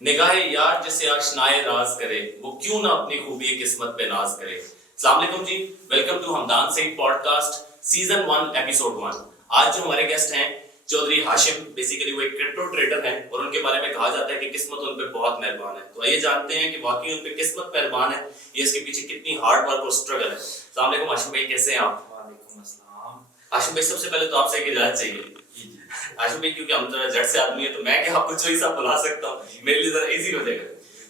निगाहे यार जिसे आशनाए राज करे, वो क्यों ना अपनी खूबी किस्मत पे नाज करे। अस्सलाम वालेकुम जी, welcome to Hamdan Saeed podcast season 1 episode 1। आज जो हमारे गेस्ट हैं चौधरी हाशिम, बेसिकली वो एक क्रिप्टो ट्रेडर हैं और उनके बारे में कहा जाता है कि किस्मत उन पे बहुत मेहरबान है। तो आइए जानते हैं कि वाकई उन पे किस्मत मेहरबान है, ये इसके पीछे कितनी हार्ड वर्क और स्ट्रगल है। अस्सलाम वालेकुम हाशिम भाई, कैसे हैं आप? वालेकुम अस्सलाम। हाशिम भाई, सबसे पहले तो आपसे एक इजाजत चाहिए। हाशिम भाई, क्योंकि हम जरा जट से आदमी है तो मैं क्या आपको चोई साहब बुला सकता हूँ, मेरे लिए जरा इजी हो जाएगा।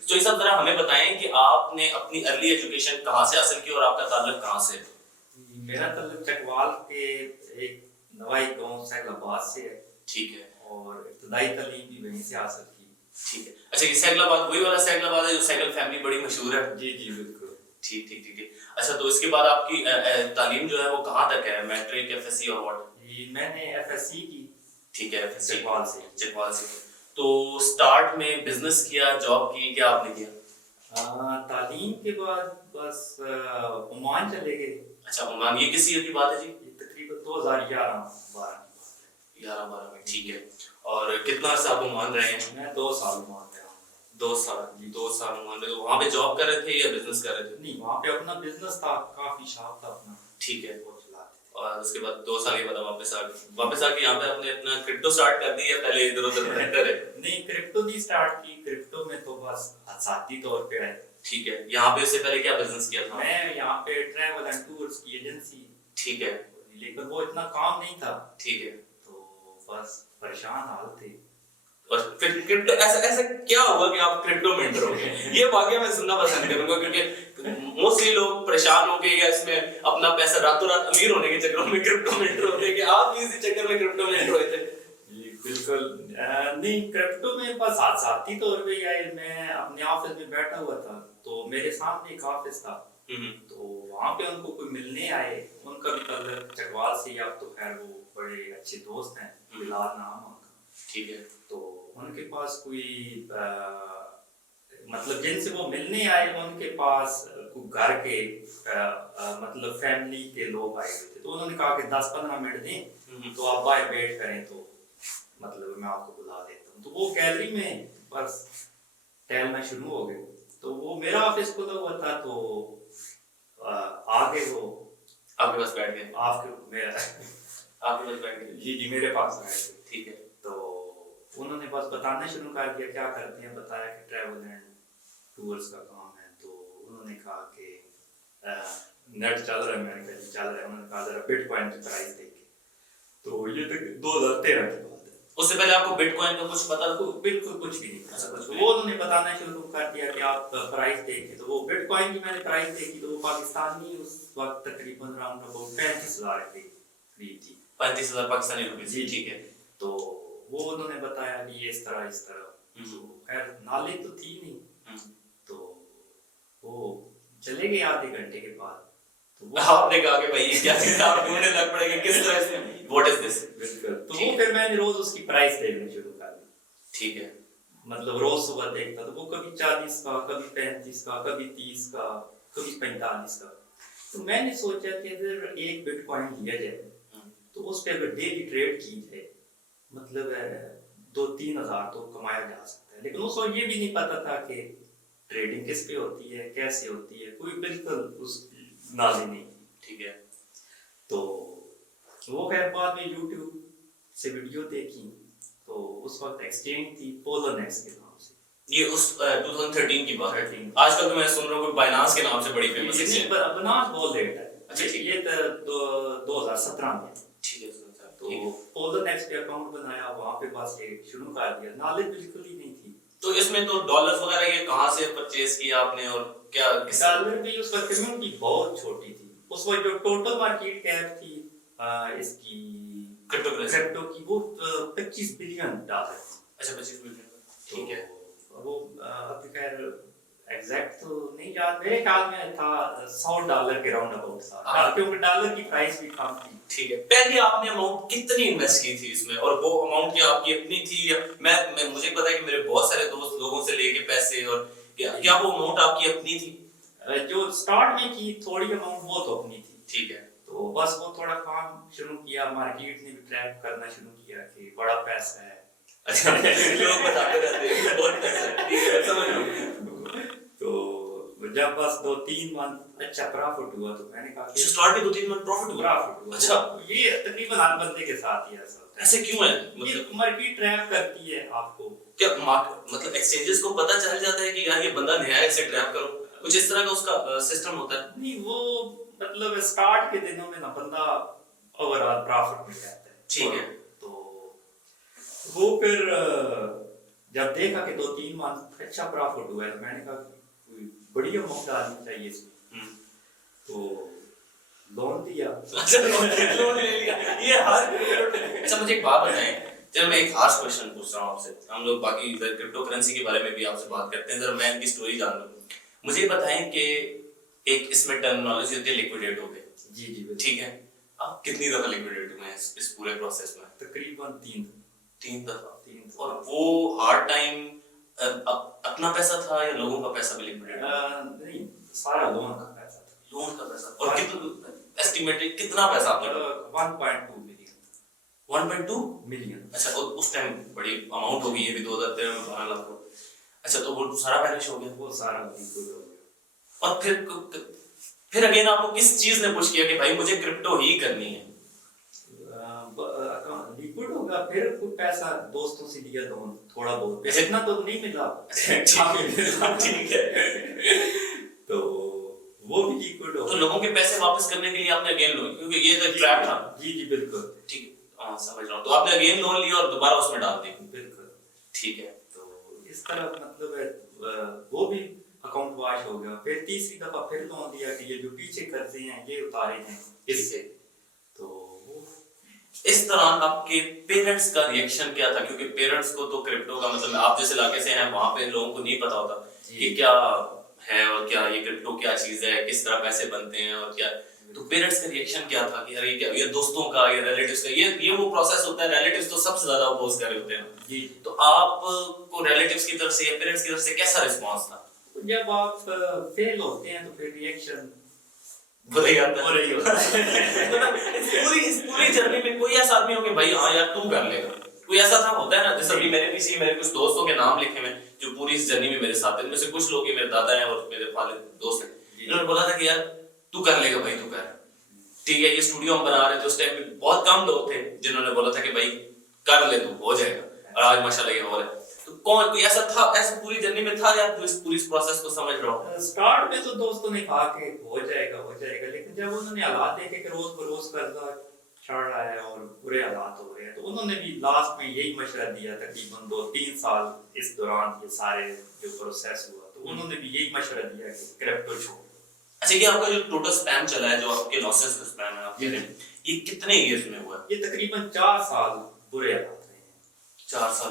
चोई साहब, जरा हमें बताएं कि आपने अपनी अर्ली एजुकेशन कहाँ से हासिल की और आपका ताल्लुक कहाँ से है? मेरा ताल्लुक चकवाल के एक नवाई गांव सैगलाबाद से है। ठीक है। और इब्तदाई तालीम भी वहीं से हासिल की। ठीक है। अच्छा, ये सैगलाबाद वही वाला सैगलाबाद है जो सैगल फैमिली बड़ी मशहूर है? जी जी बिल्कुल। ठीक ठीक ठीक ठीक। अच्छा, तो इसके बाद आपकी तालीम जो है वो कहाँ तक है? मैट्रिक, एफएससी और व्हाट? मैंने एफएससी की। ठीक है, एफएससी चकवाल से। चकवाल से। तो स्टार्ट में बिजनेस किया, जॉब की, क्या आपने किया? तालीम के बाद बस ओमान चले गए। अच्छा, ओमान, ये किस ईयर की बात है जी? ये तकरीबन 2011-12 की बात है। 11-12 में, ठीक है। और कितना अर्सा आप ओमान रहे हैं? मैं 2 साल ओमान रहा हूँ। 2 साल? 2 साल ओमान रहे। तो वहाँ पे जॉब कर रहे थे या बिजनेस कर रहे थे? नहीं, वहाँ पे अपना बिजनेस था, काफी शॉप था अपना। ठीक है। वो चलाते थे। और उसके बाद 2 साल के बाद वापस आके यहाँ पे आपने अपना क्रिप्टो स्टार्ट कर दी या पहले इधर उधर रहते रहे? नहीं, क्रिप्टो नहीं स्टार्ट की। क्रिप्टो में तो बस साथी तौर पे है। ठीक है। यहाँ पे उससे पहले क्या बिजनेस किया था? मैं यहाँ पे ट्रैवल एंड टूर्स की एजेंसी। ठीक है। लेकिन वो इतना काम नहीं था। ठीक है। तो बस परेशान हाल थे। और फिर क्रिप्टो ऐसा ऐसा क्या हुआ कि आप क्रिप्टो में एंटर हो गए? ये वाकया मैं सुनना पसंद करूंगा, क्योंकि मोस्टली लोग परेशान हो गए या इसमें अपना पैसा रातों रात अमीर होने के चक्कर में क्रिप्टो में एंटर होते हैं, कि आप भी इसी चक्कर में क्रिप्टो में एंटर हुए थे? जी बिल्कुल। नहीं, क्रिप्टो में बस साथी तौर पे आए। मैं अपने ऑफिस में बैठा हुआ था तो मेरे सामने एक ऑफिस था। तो वहाँ पे उनको कोई मिलने आए। उनका भी ताल्लुक चकवाल से ही। अब तो खैर वो बड़े अच्छे दोस्त हैं, बिलाल नाम है उनका। ठीक है। तो उनके पास कोई मतलब जिनसे वो मिलने आए उनके पास घर के मतलब फैमिली के लोग आए हुए थे। तो उन्होंने कहा कि 10-15 मिनट दें तो आप बाहर वेट करें तो मतलब मैं आपको बुला देता हूँ। तो वो गैलरी में बस टहलना शुरू हो गए। तो वो मेरा ऑफिस खुला हुआ था तो आगे वो आपके पास बैठ गए? आपके मेरा आपके पास बैठ गए? जी जी, मेरे पास आए थे। ठीक है। तो उन्होंने बस बताना शुरू कर दिया क्या करते हैं। बताया कि ट्रैवल एंड टूर्स का काम है। तो उन्होंने कहा कि नेट चल रहा है। मैंने कहा चल रहा है। उन्होंने कहा जरा बिटकॉइन की प्राइस देखिए। तो ये तो 2013 की बात है। उससे पहले आपको बिटकॉइन का कुछ पता था? बिल्कुल कुछ भी नहीं पता। वो उन्होंने बताना शुरू कर दिया कि आप प्राइस देखिए। तो वो बिटकॉइन की मैंने प्राइस देखी तो वो पाकिस्तानी उस वक्त तकरीबन अराउंड 35,000 के करीब थी। 35,000 पाकिस्तानी रुपए? जी ठीक है। तो वो उन्होंने बताया कि ये इस तरह। तो खैर नॉलेज तो थी नहीं। तो वो चले गए आधे घंटे के बाद। तो आपने कहा कि भाई ये क्या चीज, आप ढूंढने लग पड़ेंगे किस तरह से, व्हाट इज दिस? बिल्कुल। तो वो फिर मैंने रोज उसकी प्राइस देखना शुरू कर दी। ठीक है। मतलब रोज सुबह देखता तो वो कभी 40 का, कभी 35 का, कभी 30 का, कभी 45 का। तो मैंने सोचा कि अगर एक बिटकॉइन लिया जाए तो उस पर अगर डेली ट्रेड की जाए मतलब 2-3 हज़ार तो कमाया जा सकता है। लेकिन उसको ये भी नहीं पता था कि ट्रेडिंग किस पे होती है, कैसे होती है, कोई बिल्कुल उस नॉलेज नहीं। ठीक है। तो वो खैर बाद में यूट्यूब से वीडियो देखी। तो उस वक्त एक्सचेंज थी पोलोनेक्स के नाम से। ये उस 2013 की बात है। आजकल तो मैं सुन रहा हूँ बाइनांस के नाम से बड़ी फेमस है। बाइनांस बहुत लेट है। अच्छा, ठीक है। ये तो 2017 में। ठीक है। तो पोलोनेक्स पे अकाउंट बनाया, वहाँ पे बस ये शुरू कर दिया। नॉलेज बिल्कुल ही नहीं थी। तो इसमें तो डॉलर्स वगैरह ये कहाँ से परचेज किया आपने और क्या? डॉलर भी उस वक्त कम्युनिटी बहुत छोटी थी। उस वक्त जो टोटल मार्केट कैप थी इसकी क्रिप्टो की वो 25 बिलियन डॉलर। अच्छा, 25 बिलियन। ठीक है। वो अब खैर एग्जैक्ट तो नहीं याद, मेरे ख्याल में था $100 के राउंड अबाउट था, क्योंकि डॉलर की प्राइस भी कम थी। ठीक है। पहले आपने अमाउंट कितनी इन्वेस्ट की थी इसमें, और वो अमाउंट क्या आपकी अपनी थी या मैं मुझे पता है कि मेरे बहुत सारे दोस्त लोगों से लेके पैसे, और क्या वो अमाउंट आपकी अपनी थी? जो स्टार्ट में की थोड़ी अमाउंट वो तो अपनी थी। ठीक है। तो बस वो थोड़ा काम शुरू किया, मार्केट ने भी ट्रैक करना शुरू किया कि बड़ा पैसा है। अच्छा, लोग बताते रहते हैं बहुत पैसा है। ठीक पास 2-3 मंथ अच्छा प्रॉफिट हुआ तो मैंने कहा कि स्टार्ट के 2-3 मंथ प्रॉफिट हुआ। प्रॉफिट हुआ। अच्छा, ये तकरीबन हर बंदे के साथ ही ऐसा होता है। ऐसे क्यों है? ये मतलब मार्केट ट्रैप करती है आपको। क्या मतलब एक्सचेंजेस को पता चल जाता है कि यार ये बंदा नया है, इसे ट्रैप करो, कुछ इस तरह का उसका सिस्टम होता है? नहीं, वो मतलब स्टार्ट के दिनों में ना बंदा ओवरऑल प्रॉफिट में जाता है। ठीक है। तो वो फिर जब देखा कि 2-3 मंथ अच्छा प्रॉफिट हुआ है तो मैंने कहा कि कोई बड़ी अमाउंट डालनी चाहिए इसमें। तो लोन दिया। अच्छा, लोन ले लिया। ये अच्छा, मुझे एक बात बताएं, चलो मैं एक खास क्वेश्चन पूछ रहा हूँ आपसे। हम लोग बाकी क्रिप्टो करेंसी के बारे में भी आपसे बात करते हैं, जरा मैं इनकी स्टोरी जान लूं। मुझे बताएं कि एक इसमें टर्मिनोलॉजी होती है लिक्विडेट हो गए। जी जी बिल्कुल। ठीक है, आप कितनी दफा लिक्विडेट हुए हैं इस पूरे प्रोसेस में? तकरीबन 3 दफा। 3 और वो हार्ड टाइम अपना पैसा था या लोगों का पैसा भी लिक्विडेट? नहीं, सारा लोन का पैसा था। लोन का पैसा। और कितना एस्टिमेटेड कितना पैसा आपने? 1.2 मिलियन। 1.2 मिलियन। अच्छा, और उस टाइम बड़ी अमाउंट होगी ये भी, 2013 में 12 लाख। अच्छा, तो वो सारा वैनिश हो गया? वो सारा बिल्कुल हो गया। और फिर अगेन आपको किस चीज ने पुश किया कि भाई मुझे क्रिप्टो ही करनी है? लिक्विड होगा, फिर कुछ पैसा दोस्तों से लिया लोन, थोड़ा बहुत, ऐसे- इतना तो नहीं मिला। ठीक है। तो वो भी लिक्विड हो तो गया। लोगों के पैसे वापस करने के लिए आपने अगेन लोन, क्योंकि ये तो ट्रैप था। जी जी बिल्कुल। ठीक है, हाँ समझ रहा हूँ। तो आपने अगेन लोन लिया और दोबारा उसमें डाल दी? बिल्कुल। ठीक है। तो इस तरह मतलब वो भी अकाउंट वॉश हो गया। फिर तीसरी दफा फिर लोन दिया कि ये जो पीछे कर्जे हैं ये उतारे हैं इससे। तो इस दौरान आपके पेरेंट्स का रिएक्शन क्या था? क्योंकि पेरेंट्स को तो क्रिप्टो का मतलब, आप जैसे इलाके से हैं वहां पे लोगों को नहीं पता होता कि क्या है और क्या ये क्रिप्टो क्या चीज है, किस तरह पैसे बनते हैं और क्या। तो पेरेंट्स का रिएक्शन क्या था कि यार ये क्या, ये दोस्तों का या रिलेटिव्स का, ये वो प्रोसेस होता है। रिलेटिव्स तो सबसे ज्यादा अपोज कर रहे होते हैं जी। तो आपको रिलेटिव्स की तरफ से या पेरेंट्स की तरफ से कैसा रिस्पांस था? जब आप फेल होते हैं तो फिर रिएक्शन बुरा ही आता बुरा ही होता है। है। इस पूरी जर्नी में कोई ऐसा आदमी हो कि भाई हाँ यार तू कर लेगा, कोई ऐसा था? होता है ना, जैसे अभी मेरे कुछ दोस्तों के नाम लिखे हुए जो पूरी इस जर्नी में मेरे साथ हैं। इनमें से कुछ लोग मेरे दादा हैं और मेरे वालिद दोस्त हैं। इन्होंने बोला था कि यार तू कर लेगा भाई, तू कर। ठीक है, ये स्टूडियो हम बना रहे थे उस टाइम में, बहुत कम लोग थे जिन्होंने बोला था कि भाई कर ले, तू हो जाएगा। और आज माशाल्लाह ये हो रहा है। तो कौन कोई ऐसा था, ऐसा पूरी जर्नी में था यार जो इस पूरी प्रोसेस को समझ रहा हो? स्टार्ट में तो दोस्तों ने कहा कि हो जाएगा, लेकिन जब उन्होंने हालात देखे कि रोज बरोज कर्जा चढ़ रहा है और बुरे हालात हो रहे हैं, तो उन्होंने भी लास्ट में यही मशवरा दिया। तकरीबन 2-3 साल इस दौरान ये सारे जो प्रोसेस हुआ, तो उन्होंने भी यही मशवरा दिया कि क्रिप्टो छोड़ो। अच्छा, ये आपका जो टोटल स्पैम चला है, जो आपके लॉसेस का स्पैम है आप कह रहे हैं, ये कितने इयर्स में हुआ? ये तकरीबन 4 साल बुरे हालात रहे हैं। 4 साल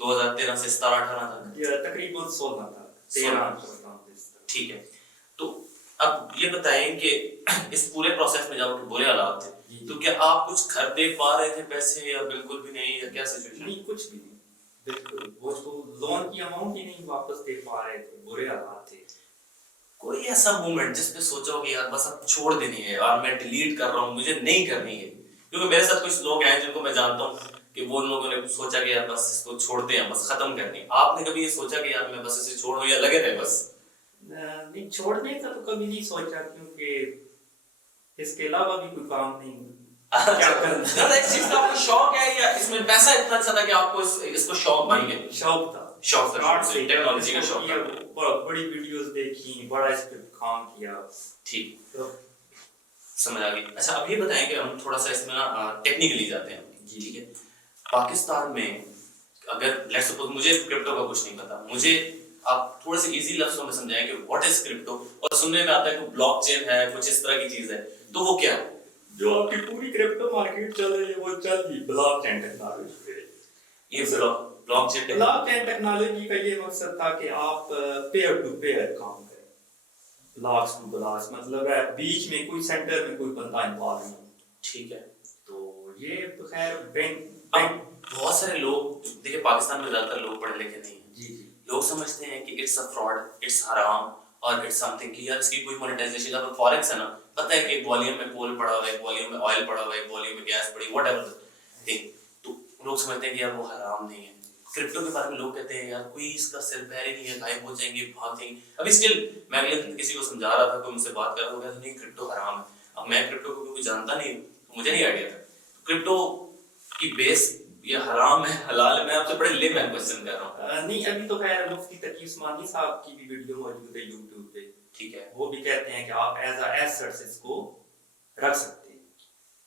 2013 से 17-18 तक? ये तकरीबन 16 तक, 13-14। ठीक है। तो अब ये बताएं कि इस पूरे प्रोसेस में जब बुरे हालात थे तो क्या आप कुछ घर दे पा रहे थे पैसे या बिल्कुल भी नहीं, या क्या सिचुएशन? नहीं, कुछ भी नहीं, बिल्कुल। वो तो लोन की अमाउंट ही नहीं वापस दे पा रहे थे, बुरे हालात थे। कोई ऐसा मोमेंट जिसपे सोचा हो कि यार बस अब छोड़ देनी है यार, मैं डिलीट कर रहा हूँ, मुझे नहीं करनी है? क्योंकि मेरे साथ कुछ लोग हैं जिनको मैं जानता हूँ कि वो लोगों ने सोचा कि यार बस इसको छोड़ते हैं, बस खत्म करनी है। आपने कभी ये सोचा कि यार मैं बस इसे छोड़ दूं या लगे रहे बस? नहीं, छोड़ने का तो कभी नहीं सोचा, क्योंकि इसके अलावा भी कोई काम नहीं। क्या करना? ज्यादा इस चीज का आपको शौक है या इसमें पैसा इतना अच्छा था कि आपको इसको शौक बन गया? शौक था, शौक था, टेक्नोलॉजी का शौक था। बड़ी वीडियोस देखी, बड़ा इस पे काम किया। ठीक, तो समझ आ गई। अच्छा, अब ये बताएं कि हम थोड़ा सा इसमें ना टेक्निकली जाते हैं। ठीक है, पाकिस्तान में अगर लेट्स सपोज मुझे क्रिप्टो का कुछ नहीं पता, मुझे आप थोड़े से इजी लफ्जों में समझाएं कि व्हाट इज क्रिप्टो, और सुनने में आता है कि ब्लॉकचेन है, कुछ इस तरह की चीज है, तो वो क्या है? जो आपकी पूरी क्रिप्टो मार्केट चल रही है वो चल रही ब्लॉकचेन टेक्नोलॉजी पे। ये ब्लॉकचेन टेक्नोलॉजी का ये मकसद था कि आप पेयर टू पेयर काम करें, ब्लॉक्स टू ब्लॉक्स, मतलब है बीच में कोई सेंटर में कोई बंदा इन्वॉल्व नहीं। ठीक है। तो ये तो खैर बैंक बहुत सारे लोग, देखिए पाकिस्तान में ज्यादातर लोग पढ़े लिखे नहीं हैं। जी जी। लोग समझते हैं कि इट्स अ फ्रॉड, इट्स हराम, और इट्स समथिंग कि यार इसकी कोई मोनेटाइजेशन। अब फॉरेक्स है ना, पता है कि एक वॉल्यूम में कोल पड़ा हुआ है, एक वॉल्यूम में ऑयल पड़ा हुआ है, एक वॉल्यूम में गैस पड़ी, व्हाटएवर थिंग, तो लोग समझते हैं कि यार वो हराम नहीं है। क्रिप्टो के बारे में लोग कहते हैं यार कोई इसका सिर पैर ही नहीं है, गायब हो जाएंगे, भाग जाएंगे। अभी स्टिल मैं अगले दिन किसी को समझा रहा था, कोई मुझसे बात कर रहा था, नहीं क्रिप्टो हराम है। अब मैं क्रिप्टो को क्योंकि जानता नहीं, मुझे नहीं आइडिया था क्रिप्टो की बेस ये हराम है हलाल है। मैं आपसे बड़े लेमैन क्वेश्चन कर रहा हूँ। नहीं, अभी तो खैर मुफ्ती तकी उस्मानी साहब की भी वीडियो मौजूद है यूट्यूब पे, ठीक है, वो भी कहते हैं कि आप एज अ एसेट्स इसको रख सकते हैं।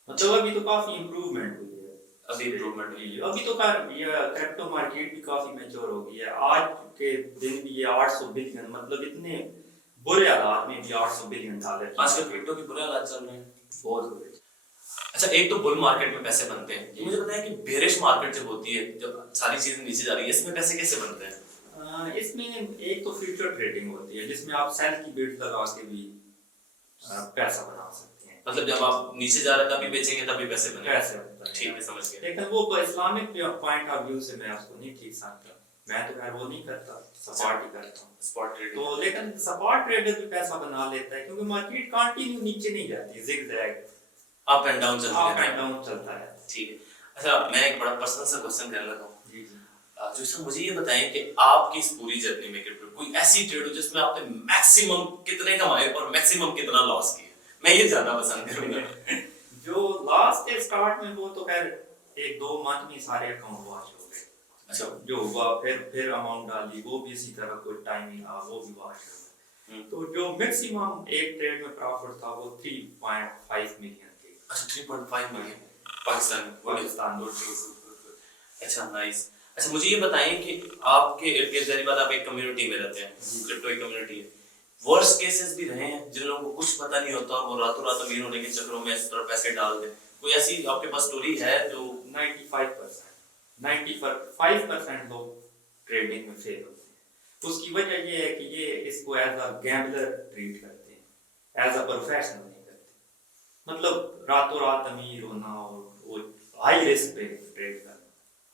मतलब अभी तो काफी इम्प्रूवमेंट हुई है, अभी इम्प्रूवमेंट हुई है। अभी तो क्रिप्टो मार्केट भी काफी मैच्योर हो गई है। आज के दिन भी ये 800 बिलियन, मतलब इतने बुरे हालात में भी 800 बिलियन डॉलर आजकल क्रिप्टो की बुरे हालात चल रहे हैं, बहुत बुरे। अच्छा, एक तो बुल मार्केट में पैसे बनते हैं, ये मुझे पता है कि बेरिश मार्केट जब होती है, जब सारी चीजें नीचे जा रही है, इसमें पैसे कैसे बनते हैं? इसमें एक तो फ्यूचर ट्रेडिंग होती है जिसमें आप सेल की बिड लगा के भी पैसा बना सकते हैं। मतलब जब आप नीचे जा रहे हैं तभी बेचेंगे तभी पैसे बनेंगे। पैसे ठीक है, समझ गया। लेकिन वो इस्लामिक पॉइंट ऑफ व्यू से मैं उसको नहीं ठीक समझता। मैं तो खैर वो नहीं करता, सपोर्ट ही करता हूँ स्पॉट ट्रेडिंग। तो लेकिन सपोर्ट ट्रेडर भी पैसा बना लेता है क्योंकि मार्केट कंटिन्यू नीचे नहीं जाती, जिगजैग अप एंड डाउन चलता है, अप एंड डाउन चलता है। ठीक है। अच्छा, मैं एक बड़ा पर्सनल सा क्वेश्चन करने लगा हूँ। जी जी। जो सर मुझे ये बताएं कि आपकी इस पूरी जर्नी में क्रिप्टो कोई ऐसी ट्रेड हो जिसमें आपने मैक्सिमम कितने कमाए और मैक्सिमम कितना लॉस किया, मैं ये जानना पसंद करूंगा। जो लास्ट के स्टार्ट में वो तो खैर 1-2 मंथ में सारे अकाउंट वॉश हो गए। अच्छा, जो हुआ फिर अमाउंट डाली वो भी इसी तरह कोई टाइमिंग था, वो भी वॉश हो गया। तो जो मैक्सिमम एक ट्रेड में प्रॉफिट था वो 3.5 मिलियन थे। अच्छा 3.5 मिलियन पाकिस्तान। अच्छा, नाइस। अच्छा, मुझे ये बताएं कि आपके इर्द गिर्द जारी बात, आप एक कम्युनिटी में रहते हैं, क्रिप्टो एक कम्युनिटी है, वर्स्ट केसेस भी रहे हैं जिन लोगों को कुछ पता नहीं होता और वो रातों रात अमीर होने के चक्करों में इस तरह पैसे डाल दे? कोई ऐसी आपके पास स्टोरी है जो? 95% लोग ट्रेडिंग में फेल होते हैं। उसकी वजह ये है कि ये इसको एज अ गैम्बलर ट्रीट करते हैं, एज अ प्रोफेशनल नहीं करते। मतलब रातों रात अमीर होना और वो हाई रिस्क पे ट्रेड करना।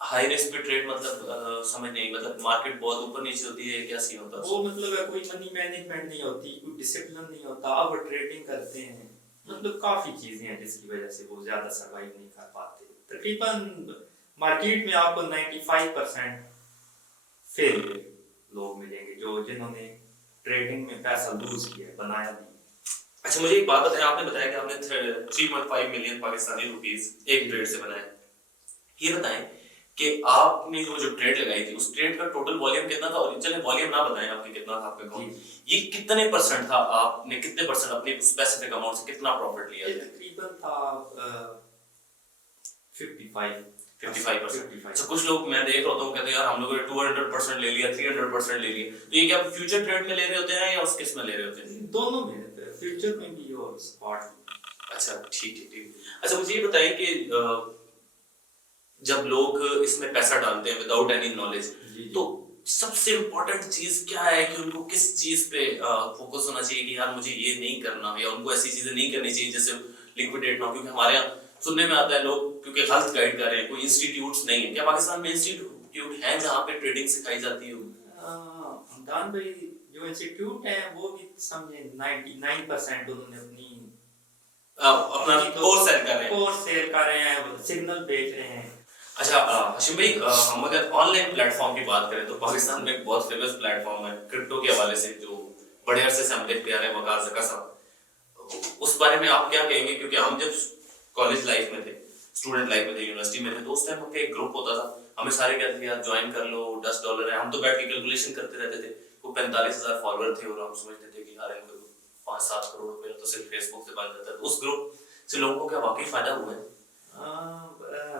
हाई रिस्क पे ट्रेड मतलब समझ नहीं, मतलब मार्केट बहुत ऊपर नीचे होती है, क्या सीन होता है? वो मतलब कोई मनी मैनेजमेंट नहीं होती, कोई डिसिप्लिन नहीं होता, अब ट्रेडिंग करते हैं। मतलब काफी चीजें हैं जिसकी वजह से वो ज्यादा सर्वाइव नहीं कर पाते। तकरीबन मार्केट में आपको 95% फेल लोग मिलेंगे जो जिन्होंने ट्रेडिंग में पैसा लूज किया, बनाया नहीं। अच्छा, मुझे एक बात बताएं, आपने बताया कि आपने 3.5 मिलियन पाकिस्तानी रुपीस एक ट्रेड से बनाए। ये बताएं कि आपने जो ट्रेड लगाई थी उस ट्रेड का टोटल वॉल्यूम कितना था? और चले वॉल्यूम ना बताएं आपके कितना था आपका अकाउंट, ये कितने परसेंट था, आपने कितने परसेंट अपने स्पेसिफिक अमाउंट से कितना प्रॉफिट लिया? ये तकरीबन था 55%। अच्छा, कुछ लोग मैं देख रहा हूँ कहते हैं यार हम लोगों ने 200% ले लिया, 300% ले लिया, तो ये क्या फ्यूचर ट्रेड में ले रहे होते हैं या उस किस में ले रहे होते हैं? दोनों में, फ्यूचर में भी और स्पॉट में। अच्छा, ठीक। अच्छा, मुझे ये बताइए कि जब लोग इसमें पैसा डालते हैं विदाउट एनी नॉलेज, तो सबसे इम्पोर्टेंट चीज क्या है कि उनको किस चीज पे फोकस होना चाहिए कि यार मुझे ये नहीं करना, या उनको ऐसी चीजें नहीं करनी चाहिए जैसे लिक्विडेट ना? क्योंकि हमारे यहाँ सुनने में आता है लोग क्योंकि हेल्थ गाइड कर रहे हैं, कोई इंस्टीट्यूट्स नहीं है। क्या पाकिस्तान में इंस्टीट्यूट है जहाँ पे ट्रेडिंग सिखाई जाती है? हमदान भाई, जो इंस्टीट्यूट है वो भी समझे 99% उन्होंने अपना कोर्स सेल कर रहे हैं, सिग्नल बेच रहे हैं। अच्छा हशीम भाई, हम अगर ऑनलाइन प्लेटफॉर्म की बात करें तो पाकिस्तान में एक बहुत फेमस प्लेटफॉर्म है क्रिप्टो के हवाले से जो बड़े अरसे से हम देखते आ रहे हैं, वकार ज़का साहब, उस बारे में आप क्या कहेंगे? क्योंकि हम जब कॉलेज लाइफ में थे, स्टूडेंट लाइफ में थे, यूनिवर्सिटी में थे, तो उस टाइम उनका एक ग्रुप होता था, हमें सारे कहते थे यार ज्वाइन कर लो, $10 है। हम तो बैठ के कैलकुलेशन करते रहते थे। वो 45,000 फॉलोअर थे और हम समझते थे कि यार इनको 5-7 करोड़ रुपए तो सिर्फ फेसबुक से बन जाता है। तो उस ग्रुप से लोगों को क्या वाकई फायदा हुआ है?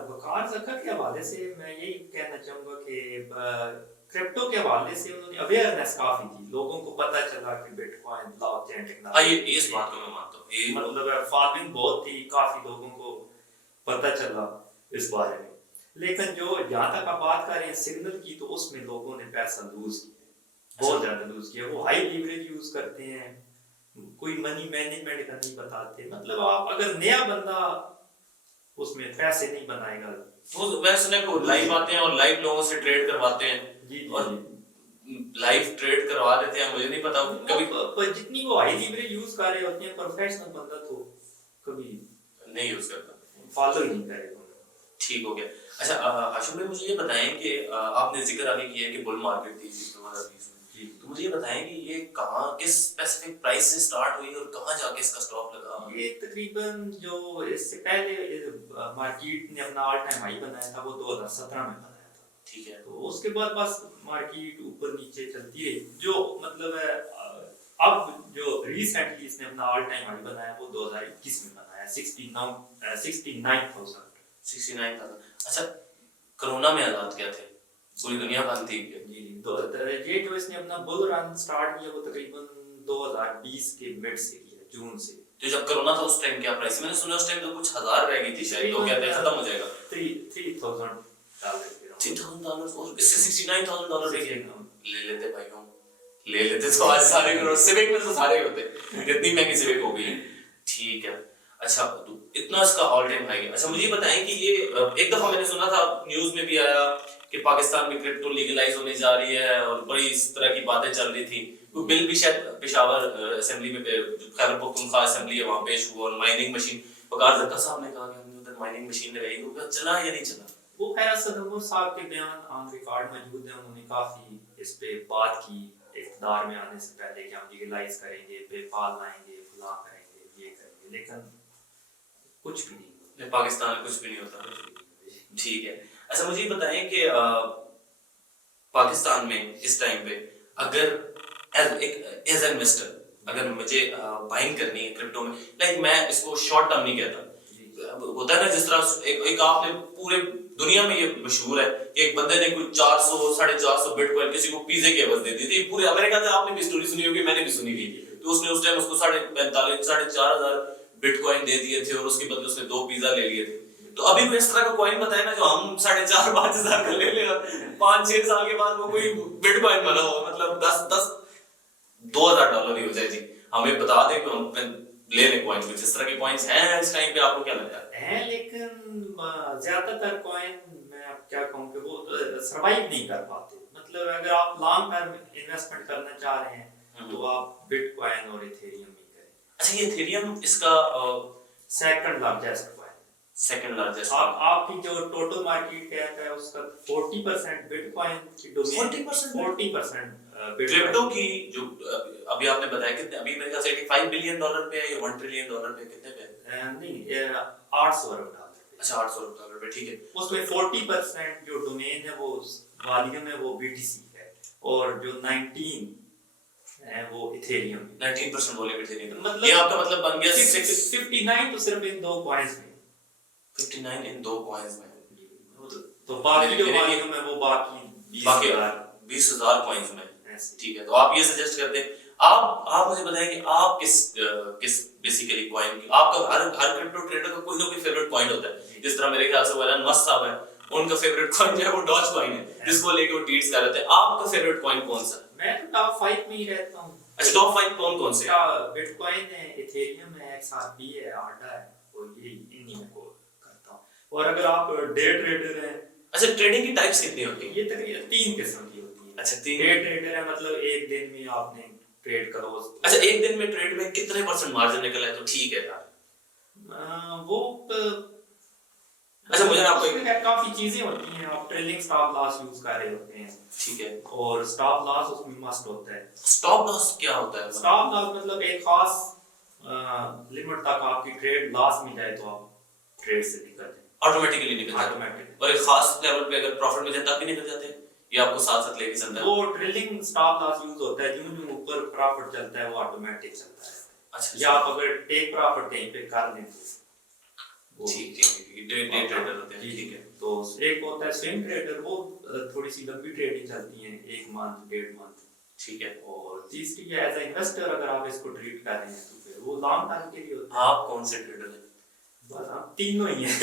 वकार ज़का के हवाले से मैं यही कहना चाहूँगा कि क्रिप्टो के हवाले से उन्होंने अवेयरनेस काफी थी, लोगों को पता चला कि बिटकॉइन, ब्लॉकचेन टेक्नोलॉजी, ये इस बात को मैं मानता हूँ, मतलब फॉलोइंग बहुत थी, काफी लोगों को पता चला इस बारे में। लेकिन जो जहाँ तक आप बात कर रहे हैं सिग्नल की, तो उसमें लोगों ने पैसा लूज किया, बहुत ज्यादा लूज किया। वो हाई लीवरेज यूज करते हैं, कोई मनी मैनेजमेंट का नहीं बताते। मतलब आप अगर नया बंदा उसमें पैसे नहीं बनाएगा, वो मैं सुना को लाइव आते हैं और लाइव लोगों से ट्रेड करवाते हैं। जी और लाइव ट्रेड करवा देते हैं, मुझे नहीं पता कभी पर जितनी वो हाई लीवरेज यूज कर रहे होते हैं, प्रोफेशनल बंदा तो कभी नहीं यूज करता, फॉलो ही नहीं करेगा। ठीक हो गया। अच्छा हाशिम भाई मुझे ये बताएं कि आपने जिक्र अभी किया कि बुल मार्केट थी 2020 में, जी। तो मुझे ये बताएं कि ये कहाँ किस स्पेसिफिक प्राइस से स्टार्ट हुई और कहाँ जाके इसका स्टॉप लगा? ये तकरीबन जो इससे पहले मार्केट ने अपना ऑल टाइम हाई बनाया था वो 2017 में बनाया था। ठीक है। तो उसके बाद बस मार्केट ऊपर नीचे चलती रही। जो मतलब है अब जो रिसेंटली इसने अपना ऑल टाइम हाई बनाया वो 2021 में बनाया 69,000। 69,000। अच्छा कोरोना में हालात क्या थे? पूरी दुनिया बंद थी क्या? जी ये जो इसने अपना बुल रन स्टार्ट किया वो तकरीबन 2020 के मिड से किया, जून से। तो जब कोरोना था उस टाइम क्या प्राइस? मैंने सुना उस टाइम तो कुछ हजार रह गई थी शायद, तो कहते हैं खत्म हो जाएगा। $3,000 और इससे $69,000 देखिए ले लेते भाई हम ले लेते तो आज सारे करोड़ सिविक में तो सारे होते, इतनी महंगी सिविक हो गई। ठीक है। अच्छा तो इतना इसका ऑल टाइम हाई है। अच्छा मुझे बताएं कि ये एक दफा मैंने सुना था न्यूज में भी आया कि पाकिस्तान में क्रिप्टो लीगलाइज होने जा रही है और बड़ी इस तरह की बातें चल रही थी। वो बिल भी शायद पेशावर असेंबली में खैबर पख्तूनख्वा असेंबली है वहां पेश हुआ और माइनिंग मशीन वकार जक्का साहब ने कहा कि हमने उधर माइनिंग मशीन लगाई, तो चला या नहीं चला? वो खैर सदर साहब के बयान ऑन रिकॉर्ड मौजूद है। उन्होंने काफी इस पे बात की इख्तियार में आने से पहले कि हम लीगलाइज करेंगे, पेपाल लाएंगे, फलां करेंगे, ये करेंगे, लेकिन कुछ भी नहीं, पाकिस्तान में कुछ भी नहीं होता। ठीक है। अच्छा मुझे बताएं कि पाकिस्तान में इस टाइम पे अगर एज इन्वेस्टर अगर मुझे बाइंग करनी है क्रिप्टो में, लाइक मैं इसको शॉर्ट टर्म नहीं कहता, होता है ना जिस तरह एक आपने पूरे दुनिया में ये मशहूर है कि एक बंदे ने कोई 400 450 बिटकॉइन किसी को पिज़्ज़ा की एवज दे दी थी। पूरे अमेरिका से आपने भी स्टोरी सुनी होगी, मैंने भी सुनी थी। तो उसने उस टाइम उसको 45,000 4,500 बिटकॉइन दे दिए थे और उसके बदले उसने 2 पिज़्ज़ा ले लिए थे। तो अभी कोई इस तरह का कॉइन बताए ना जो हम 4,500 5,000 का ले ले 5-6 साल के बाद वो कोई बिटकॉइन बना हो, मतलब 10 $2,000 ही हो जाए जी। हमें बता दें कि हम ले ले कॉइन, जिस तरह के कॉइन्स हैं इस टाइम पे आपको क्या लगता है? लेकिन ज्यादातर कॉइन मैं अब क्या कहूं कि वो सरवाइव नहीं कर पाते। मतलब अगर आप लॉन्ग टर्म इन्वेस्टमेंट करना चाह रहे हैं तो आप बिटकॉइन और इथेरियम ही करें। अच्छा ये इथेरियम इसका second largest coin, second largest. आपकी जो टोटल मार्केट कैप है उसका 40% बिटकॉइन की डोमेन, 40% क्रिप्टो की जो अभी आपने बताया कितने, अभी मेरे ख्याल से $85 बिलियन पे है या $1 ट्रिलियन पे, कितने पे? नहीं 800 अरब डॉलर। अच्छा $800 पे, ठीक है। उसमें 40% जो डोमेन है वो वॉल्यूम है वो BTC है और जो 19 है वो इथेरियम। 19% वॉल्यूम इथेरियम, मतलब ये आपका मतलब बन गया 59 तो सिर्फ इन दो कॉइन्स में, 59 इन दो कॉइन्स में। तो बाकी जो वॉल्यूम है वो बाकी 20,000 कॉइन्स में। ठीक है। तो आप ये सजेस्ट करते हैं, आप मुझे बताएं कि आप किस बेसिकली कॉइन की, आपका हर क्रिप्टो ट्रेडर का कोई ना कोई फेवरेट कॉइन होता है। जिस तरह मेरे ख्याल से एलन मस्क साहब है उनका फेवरेट कॉइन जो है वो डॉज कॉइन है जिसको लेके वो ट्वीट्स कर रहे थे। आपका फेवरेट कॉइन कौन सा? मैं तो टॉप 5 में ही रहता हूं। अच्छा टॉप 5 कौन से? बिटकॉइन है, इथेरियम है, XRP है, आडा है, और ये इन्हीं में को करता हूं। और अगर आप डे ट्रेडर हैं, अच्छा ट्रेडिंग की टाइप्स कितनी होती है? ये तकरीबन 3 किस्म की होती है। अच्छा 3 डे ट्रेडर है मतलब एक दिन में आपने ट्रेड करो। अच्छा एक दिन में ट्रेड में कितने % मार्जिन निकला है तो ठीक है यार वो अच्छा मुझे आपको काफी चीजें होती हैं। आप ट्रेलिंग स्टॉप लॉस यूज कर रहे होते हैं, ठीक है, और स्टॉप लॉस उसमें मस्ट होता है। स्टॉप लॉस क्या होता है? स्टॉप लॉस मतलब एक खास लिमिट तक आपकी ट्रेड लॉस में जाए तो आप ट्रेड से निकल जाए, ऑटोमेटिकली निकल जाते हैं। और एक खास लेवल पे अगर प्रॉफिट में जाए तब भी निकल जाते हैं, ये आपको साथ साथ लेके चलता है। वो ट्रेलिंग स्टॉप लॉस यूज होता है, जो ऊपर प्रॉफिट चलता है वो ऑटोमेटिक चलता है। अच्छा या आप अगर टेक प्रॉफिट कहीं पे कर लें तो ठीक डे ट्रेडर होते हैं, ठीक है। तो एक होता है स्विंग ट्रेडर, वो थोड़ी सी लंबी ट्रेडिंग चलती है, 1 मंथ 1.5 मंथ, ठीक है। और तीसरी है एज अ इन्वेस्टर अगर आप इसको ट्रीट कर रहे हैं तो फिर वो लॉन्ग टर्म के लिए होता है। आप कौन से ट्रेडर हैं? बस आप तीनों ही हैं।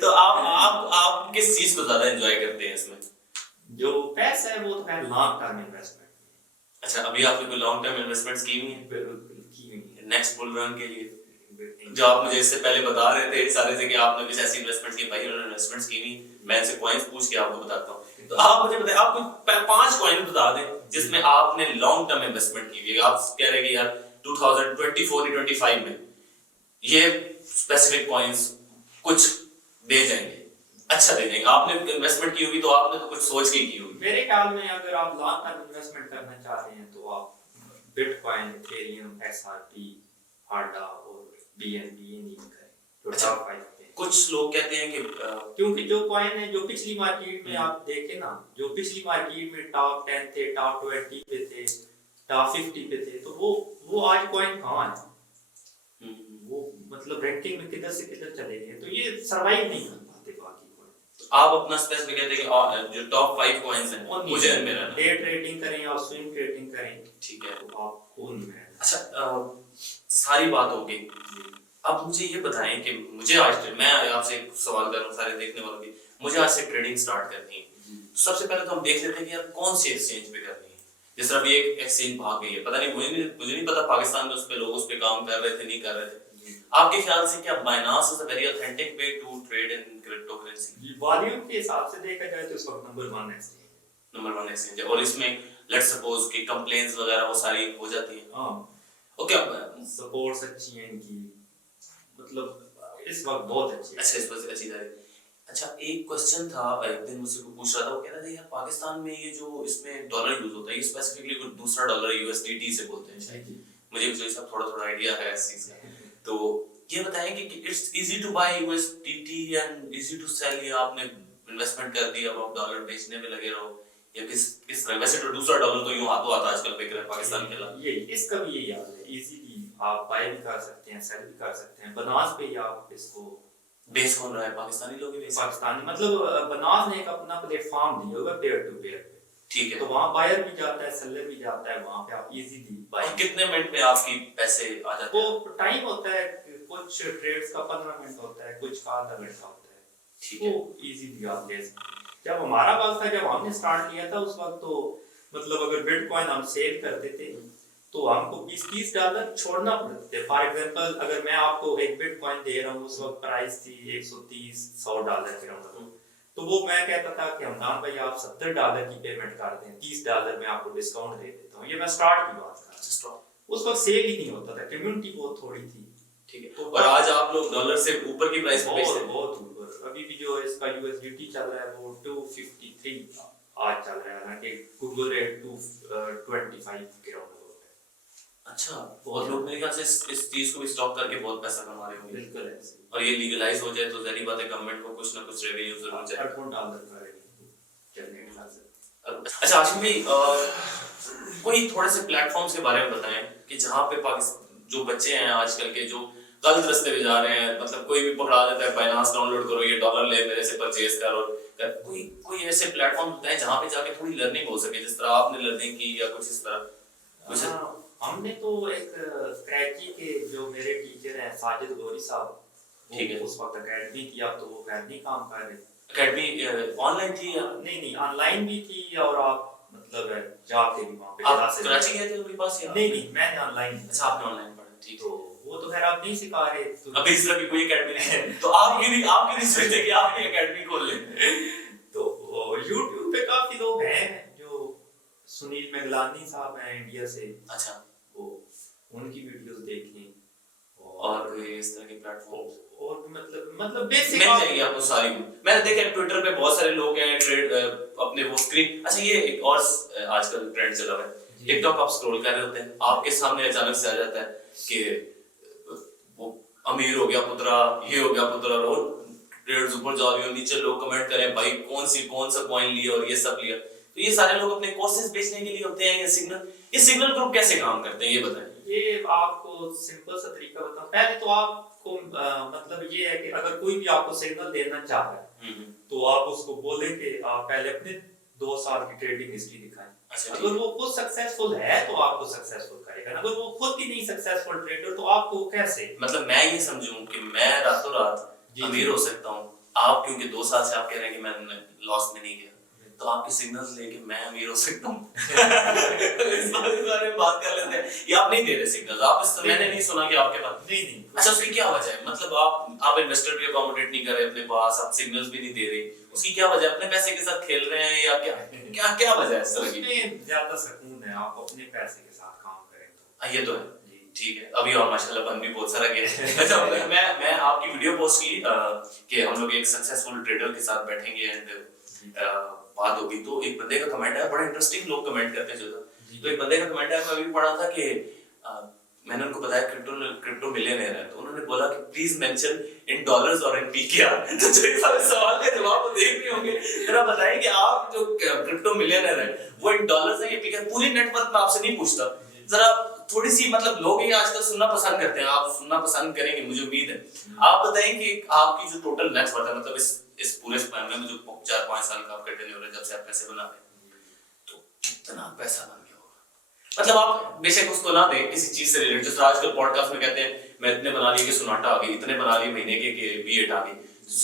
तो आप किस चीज को ज्यादा एंजॉय करते हैं इसमें? जो पैसा है वो तो है लॉन्ग टर्म इन्वेस्टमेंट। अच्छा अभी आपने कोई लॉन्ग टर्म इन्वेस्टमेंट्स की हुई है नेक्स्ट बुल रन के लिए? जो आप मुझे इससे पहले बता रहे थे सारे से कि आपने कुछ ऐसी इन्वेस्टमेंट्स की, भाई उन्होंने इन्वेस्टमेंट्स की नहीं, मैं इनसे कॉइंस पूछ के आपको बताता हूं। तो आप मुझे बताएं, आप कोई 5 कॉइन बता दें जिसमें आपने लॉन्ग टर्म इन्वेस्टमेंट की है। आप कह रहे हैं कि यार 2024 या 25 में ये स्पेसिफिक कॉइन्स कुछ दे जाएंगे, अच्छा दे जाएंगे। आपने इन्वेस्टमेंट की होगी तो आपने तो कुछ सोच के की होगी। मेरे ख्याल में अगर आप लॉन्ग टर्म इन्वेस्टमेंट करना चाहते हैं तो आप बिटकॉइन, इथेरियम, एक्सआरपी, हार्डा और बीएनबी ये नहीं करें जो अच्छा, टॉप 5 पे हैं। कुछ लोग कहते हैं कि क्योंकि जो कॉइन है जो पिछली मार्केट में आप देखें ना, जो पिछली मार्केट में टॉप 10 थे, टॉप 20 पे थे, टॉप 50 पे थे, तो वो आज कॉइन कहाँ है? वो मतलब रैंकिंग में किधर से किधर चले गए, तो ये सर्वाइव नहीं कर पाते बाकी कॉइन। आप अपना स्पेसिफिक कहते हैं कि जो टॉप 5 कॉइंस हैं मुझे इनमें रहना है। डे ट्रेडिंग करें या स्विंग ट्रेडिंग करें, ठीक है, तो आपको नहीं है। अच्छा सारी बात हो गई। अब मुझे ये बताएं कि मुझे आज, मैं आपसे एक सवाल कर रहा हूँ सारे देखने वालों की, मुझे आज से ट्रेडिंग स्टार्ट करनी है, तो सबसे पहले तो हम देख लेते हैं कि यार कौन सी एक्सचेंज पे करनी है। जिस तरह अभी एक एक्सचेंज भाग गई है, पता नहीं, मुझे नहीं पता पाकिस्तान में उस पे लोग उस पे काम कर रहे थे नहीं कर रहे थे। आपके ख्याल से क्या Binance is a very authentic way to trade in crypto currency? Volume के हिसाब से देखा जाए तो इस वक्त नंबर 1 एक्सचेंज है, और इसमें लेट्स सपोज कि कंप्लेंट्स वगैरह वो सारी हो जाती हैं। हां, ओके, सपोर्ट्स अच्छी हैं इनकी, मतलब इस वक्त बहुत अच्छी है। अच्छा, इस वजह से अच्छी जा रही है। अच्छा, एक क्वेश्चन था, एक दिन मुझसे कोई पूछ रहा था, वो कह रहा था यार पाकिस्तान में ये जो इसमें डॉलर यूज होता है, ये स्पेसिफिकली कोई दूसरा डॉलर यूएसडीटी से बोलते हैं शायद, मुझे जो सब थोड़ा आइडिया है इस चीज का। तो ये बताएं कि it's easy to buy USDT and easy to sell, या आपने इन्वेस्टमेंट कर दिया अब आप डॉलर बेचने में लगे रहो, या किस तरह? वैसे तो दूसरा डॉलर तो यूं हाथों हाथ आजकल बिक रहा है पाकिस्तान के अलावा। ये इसका भी यही हाल है, इजीली आप बाय भी कर सकते हैं, सेल भी कर सकते हैं। बनास पे ही आप इसको बेस कौन रहा है? पाकिस्तानी लोग ही बेच रहे हैं? पाकिस्तानी, मतलब बनास ने एक अपना प्लेटफॉर्म दिया होगा पेयर टू पेयर पे, ठीक है, तो वहाँ बायर भी जाता है, सेलर भी जाता है, वहाँ पे आप इजीली बाय। और कितने मिनट में आपकी पैसे आ जाते हैं? वो टाइम होता है, कुछ ट्रेड्स का 15 मिनट होता है, कुछ का आधा घंटा होता है, ठीक है, वो इजीली आप ले सकते हैं। जब हमारा वक्त था, जब हमने स्टार्ट किया था, उस वक्त तो मतलब अगर बिटकॉइन हम सेल करते थे तो हमको 20-30 डॉलर छोड़ना पड़ते थे। फॉर एग्जांपल अगर मैं आपको एक बिटकॉइन दे रहा हूँ, उस वक्त प्राइस थी 130-100 डॉलर के राउंड, तो वो मैं कहता था कि हमदान भाई आप 70 डॉलर की पेमेंट कर दें, 30 डॉलर में आपको डिस्काउंट दे देता हूँ। ये मैं स्टार्ट की बात कर रहा हूँ, उस वक्त सेल ही नहीं होता था, कम्युनिटी बहुत थोड़ी थी। ठीक है, और आज आप लोग डॉलर से ऊपर की प्राइस पे बेचते हैं? बहुत ऊपर। अभी भी जो इसका यूएसडीटी चल रहा है वो 253 आज चल रहा है, हालांकि गूगल रेट 225 के राउंड अबाउट है। अच्छा, बहुत लोग मेरे ख्याल से इस चीज को भी स्टॉक करके बहुत पैसा कमा रहे होंगे। बिल्कुल ऐसे, और ये लीगलाइज हो जाए तो जाहिर बात है गवर्नमेंट को कुछ ना कुछ रेवेन्यू जरूर चाहिए। $8 का रेवेन्यू जनरेट कर सकते हैं। अच्छा आशिम भाई, कोई थोड़े से प्लेटफॉर्म्स के बारे में बताएं कि जहाँ पे पाकिस्तान जो बच्चे हैं आजकल के जो गलत रास्ते पे जा रहे हैं, मतलब कोई भी पकड़ा देता है बाइनांस डाउनलोड करो, ये डॉलर ले मेरे से परचेज करो, कोई ऐसे प्लेटफॉर्म होता है जहाँ पे जाके थोड़ी लर्निंग हो सके, जिस तरह आपने लर्निंग की या कुछ इस तरह कुछ? हमने तो एक क्रैची के जो मेरे टीचर हैं साजिद गौरी साहब, ठीक है, उस वक्त अकेडमी थी, अब तो वो अकेडमी काम कर रहे हैं। अकेडमी ऑनलाइन थी या नहीं ऑनलाइन भी थी, और आप मतलब जाके भी वहाँ पे आप कराची गए थे उनके पास या? नहीं मैंने ऑनलाइन। अच्छा, आपने ऑनलाइन पढ़ा, ठीक। तो वो तो खैर आप नहीं सिखा रहे तो अभी इस तरह की कोई एकेडमी नहीं है, तो आप क्यों नहीं सोचते कि आप ये एकेडमी खोल लें? तो YouTube पे काफी लोग हैं, जो सुनील मेगलानी साहब हैं इंडिया से, अच्छा, वो उनकी वीडियोस देखें, और इस तरह के प्लेटफॉर्म और मतलब बेसिक मिल जाएगी आपको सारी। मैंने देखा ट्विटर पे बहुत सारे लोग हैं ट्रेड अपने वो स्क्रीन, अच्छा ये एक और आजकल ट्रेंड चला हुआ है, टिकटॉक आप स्क्रॉल कर रहे होते हैं, आपके सामने अचानक से आ जाता है कि वो अमीर हो गया पुत्रा, ये हो गया पुत्रा, और ट्रेड्स ऊपर जा रही हो, नीचे लोग कमेंट करें भाई कौन सा कॉइन लिया और ये सब लिया। तो ये सारे लोग अपने कोर्सेज बेचने के लिए होते हैं। ये सिग्नल ग्रुप कैसे काम करते हैं ये बताएं। ये आपको सिंपल सा तरीका बताऊं। पहले तो आपको मतलब ये है कि अगर कोई भी आपको सिग्नल देना चाह रहा है तो आप उसको बोलें कि आप पहले अपने 2 साल की ट्रेडिंग हिस्ट्री दिखाएं। अच्छा, अगर वो खुद सक्सेसफुल है तो आपको सक्सेसफुल करेगा, अगर वो खुद ही नहीं सक्सेसफुल ट्रेडर तो आपको कैसे? मतलब मैं ये समझूं कि मैं रातों रात अमीर हो सकता हूं, आप क्योंकि 2 साल से आप कह रहे हैं कि मैं लॉस में नहीं गया, तो आपके सिग्नल्स लेके मैं अमीर हो सकता हूं। इस बारे में बात कर लेते हैं। ये आप नहीं दे रहे सिग्नल्स, आप इस मैंने नहीं सुना कि आपके पास नहीं। अच्छा, उसकी क्या वजह है? मतलब आप इन्वेस्टर भी अकोमोडेट नहीं कर रहे अपने पास, आप सिग्नल्स भी नहीं दे रहे, उसकी क्या वजह है? अपने पैसे के साथ खेल रहे हैं या क्या वजह है इस तरह की? ज्यादा सुकून है आप अपने पैसे के साथ काम करें तो। ये तो है, ठीक है, अभी और माशाल्लाह बन भी बहुत सारा गया है। अच्छा, मैं आपकी वीडियो पोस्ट की कि हम लोग एक सक्सेसफुल ट्रेडर के साथ बैठेंगे एंड बात होगी, तो एक बंदे का कमेंट आया, बड़ा इंटरेस्टिंग लोग कमेंट करते हैं जो, तो एक बंदे का कमेंट आया, मैं अभी पढ़ा था कि मैंने उनको बताया क्रिप्टो मिलियनेयर है, तो उन्होंने बोला कि प्लीज मेंशन इन डॉलर्स और इन पीकेआर। तो जो इस सवाल का जवाब वो देख रहे होंगे, जरा बताइए कि आप जो क्रिप्टो मिलियनेयर है वो इन डॉलर्स है या पीकेआर? पूरी नेटवर्क में आपसे नहीं पूछता, जरा थोड़ी सी, मतलब लोग ही आजकल सुनना पसंद करते हैं, आप सुनना पसंद करेंगे मुझे उम्मीद है। आप बताएं कि आपकी जो टोटल नेटवर्थ है, मतलब इस पूरे स्पैन में जो 4-5 साल का आपका टेन्योर है, जब से आप पैसे बना रहे हैं, तो कितना पैसा बन गया होगा? मतलब आप बेशक उसको ना दें किसी चीज से रिलेटेड, जैसे आजकल पॉडकास्ट में कहते हैं मैं इतने बना लिए कि सोनाटा आ गई, इतने बना लिए महीने के V8 आ गई,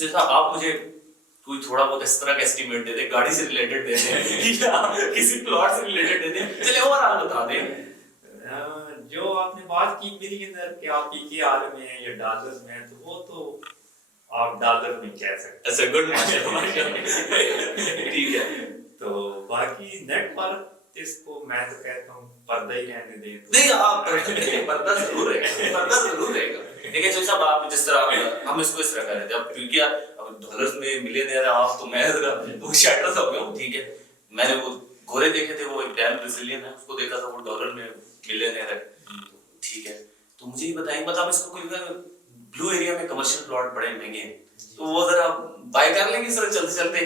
तो आप मुझे कोई थोड़ा बहुत इस तरह का एस्टिमेट दे दे, गाड़ी से रिलेटेड दे दे या किसी प्लॉट से रिलेटेड दे दे, चलिए ओवरऑल बता दें। जो आपने बात की मिलियनर के आप पीकेआर में या डॉलर्स में, तो वो तो आप डॉलर में कह सकते हैं। अच्छा, गुड, माशाल्लाह। ठीक है, तो बाकी नेटवर्क इसको मैं तो कहता हूँ पर्दा ही रहने दे। नहीं, आप पर्दा जरूर रहेगा, पर्दा जरूर रहेगा। देखिए जो साहब, आप जिस तरह हम इसको इस तरह कर रहे थे, अब क्योंकि अब डॉलर्स में मिलियनेयर है आप, तो मैं जरा वो शैटर हो गया हूँ, ठीक है। मैंने वो गोरे देखे थे, वो एक डैन ब्राजीलियन है, उसको देखा था, वो डॉलर में मिलियनेयर है, ठीक है। तो मुझे ये बताएंगे, मतलब इसको कोई ब्लू एरिया में कमर्शियल प्लॉट बड़े महंगे हैं, तो वो जरा बाय कर लेंगे सर, चलते चलते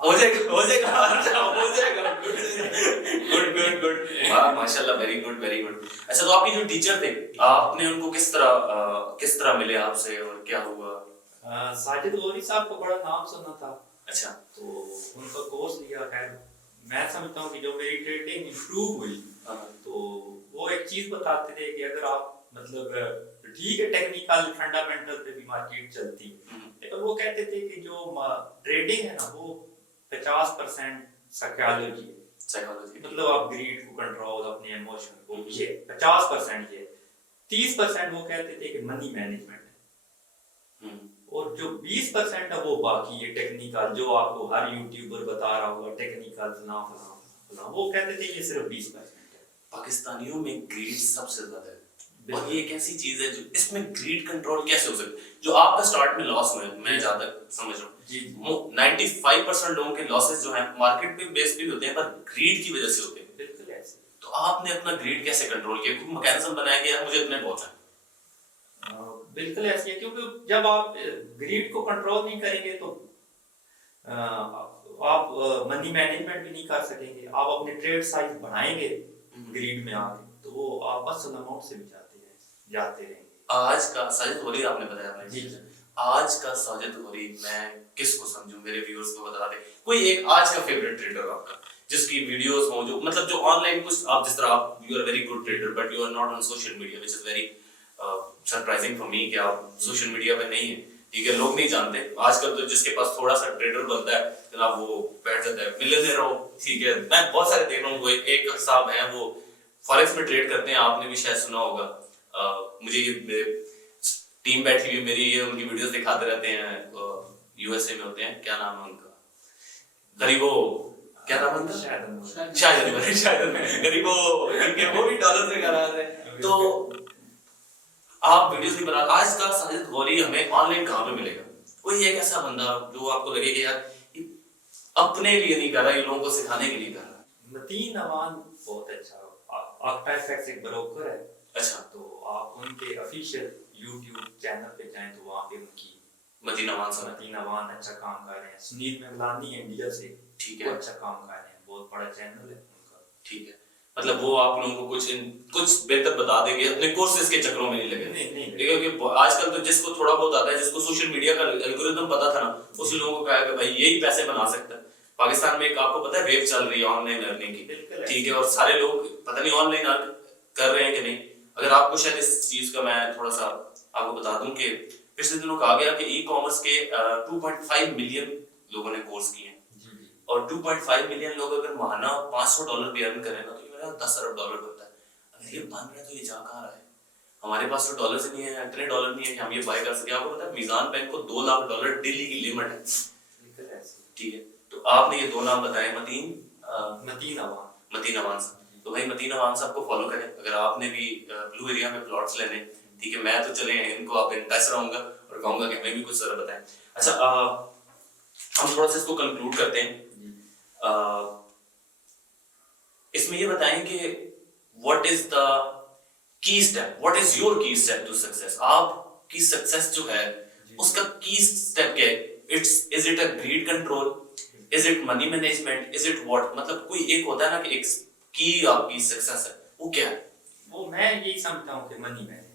हो जाएगा। गुड, वाह माशाल्लाह, वेरी गुड। अच्छा, तो आपकी जो टीचर थे, आपने उनको किस तरह मिले आपसे और क्या हुआ? साजिद गौरी साहब को बड़ा नाम सुना था। अच्छा, तो उनका कोर्स लिया। खैर मैं समझता हूँ कि जो मेरी ट्रेडिंग इंप्रूव हुई, तो वो एक चीज बताते थे कि अगर आप मतलब ठीक है टेक्निकल फंडामेंटल पे भी मार्केट चलती है, लेकिन वो कहते थे कि जो ट्रेडिंग है ना, वो 50% साइकोलॉजी, मतलब आप ग्रीड को कंट्रोल, अपने इमोशन को, ये 50% ये, 30% वो कहते थे कि मनी मैनेजमेंट है, और जो 20% है वो बाकी ये टेक्निकल, जो आपको हर यूट्यूबर बता रहा होगा टेक्निकल फला, वो कहते थे ये सिर्फ 20% है। पाकिस्तानियों में ग्रीड सबसे ज्यादा है, और ये एक ऐसी चीज है जो इसमें ग्रीड कंट्रोल कैसे हो सकता है? जो आपका स्टार्ट में लॉस हुए, मैं जहां तक समझ रहा हूँ 95% लोगों के लॉसेस जो हैं मार्केट पे बेस्ड भी होते हैं, पर ग्रीड की वजह से होते हैं। बिल्कुल ऐसे। तो आपने अपना ग्रीड कैसे कंट्रोल किया? कोई मैकेनिज्म बनाया कि यार मुझे इतने बहुत है? बिल्कुल ऐसे है, क्योंकि जब आप ग्रीड को कंट्रोल नहीं करेंगे तो आप मनी मैनेजमेंट भी नहीं कर सकेंगे। आप अपने ट्रेड साइज बढ़ाएंगे ग्रीड में आके, तो वो आप बस अमाउंट से भी जाते रहेंगे। आज का साजिद गौरी आपने बताया आपने जी, आज का साजिद गौरी मैं किसको समझूं? मेरे व्यूअर्स को बता दे कोई एक आज का फेवरेट ट्रेडर आपका, जिसकी वीडियोस हो, जो मतलब जो ऑनलाइन कुछ, आप जिस तरह आप you are very good trader but you are not on social media, which is very surprising for me कि आप सोशल मीडिया पे नहीं है, ठीक है, लोग नहीं जानते। आजकल तो जिसके पास थोड़ा सा ट्रेडर बनता है जनाब, वो बैठ जाता है मिलियनेयर हो, ठीक है। मैं बहुत सारे देख रहा हूँ, एक साहब हैं वो फॉरेक्स में ट्रेड करते हैं, आपने भी शायद सुना होगा। मुझे ये टीम बैठी हुई मेरी, ये उनकी वीडियोस दिखाते रहते हैं, यूएसए में होते हैं, क्या नाम है उनका, गरीबो, क्या नाम है उनका, शायद गरीबो, ठीक है, वो भी डॉलर में कर रहे हैं। तो आप वीडियोस भी बना, आज का साजिद गौरी हमें ऑनलाइन कहाँ पे मिलेगा? कोई एक ऐसा बंदा जो आपको लगे कि यार अपने लिए नहीं कर रहा, ये लोगों को सिखाने के लिए कर रहा है। मतीन अवान बहुत अच्छा, आपका एफएक्स एक ब्रोकर है। अच्छा, तो आप उनके ऑफिशियल यूट्यूब चैनल पे जाएं तो वहाँ पे उनकी मतीन अवान अच्छा काम कर रहे हैं। सुनील मेमलानी इंडिया से, ठीक है, अच्छा काम कर रहे हैं, बहुत बड़ा चैनल है उनका, ठीक है। मतलब वो आप लोगों को कुछ बेहतर बता देंगे, अपने कोर्सेज के चक्करों में नहीं लगे। नहीं, क्योंकि आजकल तो जिसको थोड़ा बहुत आता है, जिसको सोशल मीडिया का एल्गोरिथम पता था ना, उस लोगों को कहा कि भाई यही पैसे बना सकता है। पाकिस्तान में एक आपको पता है वेव चल रही है ऑनलाइन अर्निंग की, ठीक है, और सारे लोग पता नहीं ऑनलाइन कर रहे हैं कि नहीं। अगर आपको शायद इस चीज का मैं थोड़ा सा आपको बता दूं कि पिछले दिनों कहा गया कि ई कॉमर्स के 2.5 मिलियन लोगों ने कोर्स किए हैं, और 2.5 मिलियन लोग अगर महीना $500 भी अर्न करें ना, तो ये $10 अरब बनता है। अगर ये बन रहा है तो ये जा कहाँ रहा है? हमारे पास तो डॉलर से नहीं है, इतने डॉलर नहीं है कि हम ये बाय कर सके। आपको पता है मीजान बैंक को $2 लाख डेली की लिमिट है, ठीक है। तो आपने ये दो नाम बताए, मतीन अवान, तो भाई मतीन अवान साहब को फॉलो करें। अगर आपने भी ब्लू एरिया में प्लॉट्स लेने, ठीक है, मैं तो चले इनको आप टच रहूंगा और कहूंगा कि हमें भी कुछ जरा बताएं। अच्छा, हम थोड़ा सा इसको कंक्लूड करते हैं। इसमें ये बताएं कि what is the key step, what is your key step to success. आपकी सक्सेस जो है उसका की स्टेप क्या है? Is it a greed control, is it money management, is it what? मतलब कोई एक होता है ना कि एक की आपकी सक्सेस है, वो क्या है? वो मैं यही समझता हूँ कि मनी मैनेजमेंट।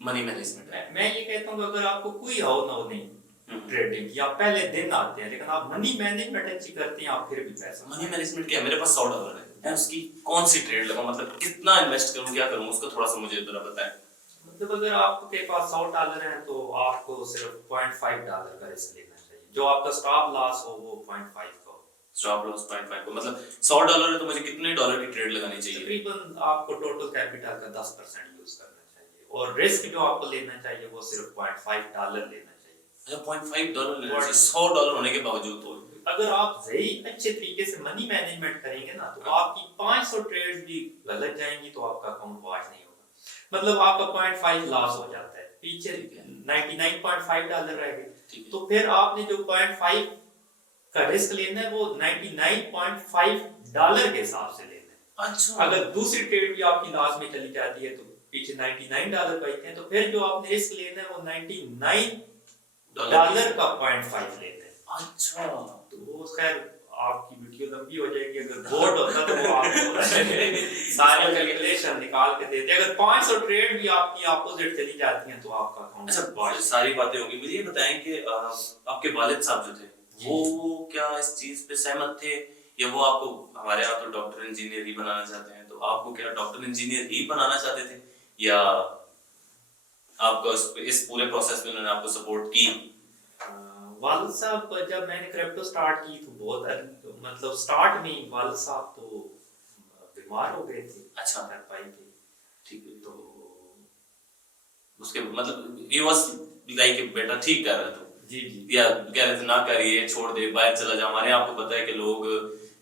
मनी मैनेजमेंट है। मैं ये कहता हूँ कि अगर आपको कोई हो ना हो नहीं ट्रेडिंग की, आप पहले दिन आते हैं लेकिन आप मनी मैनेजमेंट अच्छी करते हैं, आप फिर भी पैसा। मनी मैनेजमेंट क्या है? मेरे पास $100 है, मैं उसकी कौन सी ट्रेड लगाऊं, मतलब कितना इन्वेस्ट करूं, क्या करूं, उसको थोड़ा सा मुझे जरा बताएं। मतलब अगर आपके पास $100 है तो आपको सिर्फ $0.5 का रिस्क लेना चाहिए। जो आपका स्टॉप लॉस हो वो 0.5 का हो। स्टॉप लॉस 0.5 को, मतलब $100 है तो मुझे कितने डॉलर की ट्रेड लगानी चाहिए? तकरीबन आपको टोटल कैपिटल का 10% यूज करना चाहिए और रिस्क जो आपको लेना चाहिए वो सिर्फ $0.5 लेना चाहिए। अच्छा, $0.5 लेना चाहिए $100 होने के बावजूद? तो अगर आप सही अच्छे तरीके से मनी मैनेजमेंट करेंगे ना तो आपकी 500 ट्रेड्स भी गलत जाएंगी तो आपका अकाउंट वॉश नहीं होगा। मतलब आपका 0.5 लॉस हो जाता है, पीछे $99.5 रह गए, तो फिर आपने जो 0.5 का रिस्क लेना है वो $99.5 के हिसाब से लेना है। अच्छा, अगर दूसरी ट्रेड भी आपकी लॉस में चली जाती है तो पीछे $99 बचते हैं, तो फिर जो आपने रिस्क लेना है वो $99 का 0.5 लेते हैं। अच्छा, तो वो खैर आपकी वीडियो लंबी हो जाएगी, अगर बोर्ड होता तो वो आपको सारे कैलकुलेशन निकाल के देते। अगर 500 ट्रेड भी आपकी अपोजिट चली जाती हैं तो आपका अकाउंट। अच्छा, सारी बातें होगी। मुझे ये बताएं कि आपके वालिद साहब जो थे वो क्या इस चीज पे सहमत थे, या वो आपको, हमारे यहाँ तो डॉक्टर इंजीनियर ही बनाना चाहते हैं, तो आपको क्या डॉक्टर इंजीनियर ही बनाना चाहते थे, या आपको इस पूरे प्रोसेस में उन्होंने आपको सपोर्ट की? वालिद साहब जब मैंने क्रिप्टो स्टार्ट की तो बहुत मतलब स्टार्ट में वालिद साहब तो बीमार हो गए थे। अच्छा, कर पाई थे, ठीक है। तो उसके मतलब ही वाज लाइक बेटा ठीक कर रहा था जी जी या कह रहे थे ना करिए, छोड़ दे, बाहर चला जा। हमारे आपको पता है कि लोग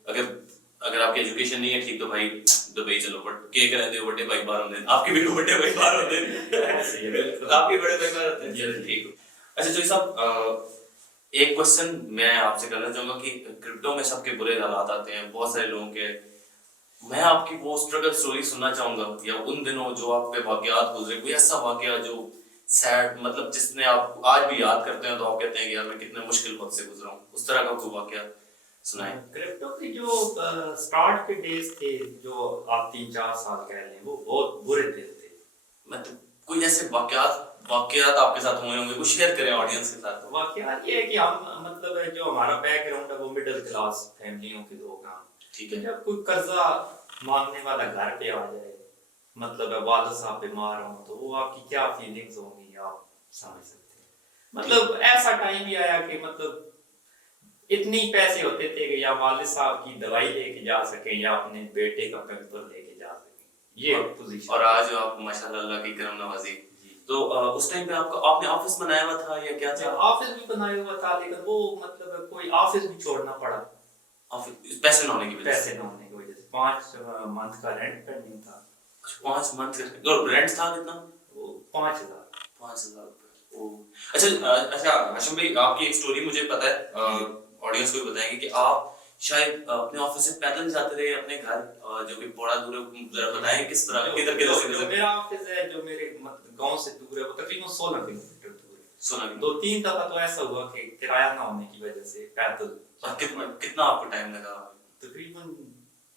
अगर अगर आपकी एजुकेशन नहीं है ठीक तो भाई दुबई चलो, बट के करें दे बड़े भाई बाहर होते हैं, आपके भी बड़े भाई बाहर होते हैं आपके बड़े भाई बाहर होते हैं। चलो ठीक। अच्छा जोई साहब, एक क्वेश्चन मैं आपसे करना चाहूंगा कि क्रिप्टो में सबके बुरे हालात आते हैं, बहुत सारे लोगों के। मैं आपकी वो स्ट्रगल स्टोरी सुनना चाहूंगा, या उन दिनों जो आप पे वाकयात गुजरे, कोई ऐसा वाकया जो सैड, मतलब जिसने आप आज भी याद करते हैं तो आप कहते हैं कि यार मैं कितने मुश्किल वक्त से गुजरा हूँ, उस तरह का कोई वाकया सुनाएं। क्रिप्टो के जो स्टार्ट के डेज थे, जो आप 3-4 साल कह रहे हैं, वो बहुत बुरे दिन थे। मतलब कोई ऐसे वाकयात आपके साथ हुए होंगे, कुछ शेयर करें ऑडियंस के साथ। वाकयात ये है कि हम मतलब जो हमारा बैकग्राउंड है वो मिडिल क्लास फैमिलियों के लोग हैं। ठीक है। जब कोई कर्जा मांगने वाला घर पे आ जाए, मतलब वालिद साहब बीमार हों, तो वो आपकी क्या फीलिंग्स होंगी आप समझ सकते हैं। मतलब ऐसा टाइम भी आया कि मतलब इतने पैसे होते थे कि या वालिद साहब की दवाई लेके जा सके या अपने बेटे का पेपर लेके जा सके, ये पोजीशन। और आज आप माशाल्लाह अल्लाह की करम नवाजी। तो उस टाइम पे आपने ऑफिस बनाया हुआ था या क्या था? ऑफिस भी बनाया हुआ था, लेकिन वो मतलब कोई ऑफिस भी छोड़ना पड़ा, ऑफिस पैसे न होने की वजह से। 5 मंथ का रेंट पेंडिंग था। 5 मंथ का रेंट था कितना? वो 5,000 रुपए। अच्छा हाशिम भाई, आपकी एक स्टोरी मुझे पता है, ऑडियंस को भी बताएंगे कि आप शायद अपने ऑफिस से पैदल जाते रहे अपने घर, जो कि बड़ा दूर है, जरा बताएं किस तरह किधर से? मेरा ऑफिस है जो मेरे गांव से दूर है, वो तकरीबन 16 किलोमीटर दूर है। 16 2-3 दफा तो ऐसा हुआ कि किराया ना होने की वजह से पैदल। कितना आपको टाइम लगा तकरीबन?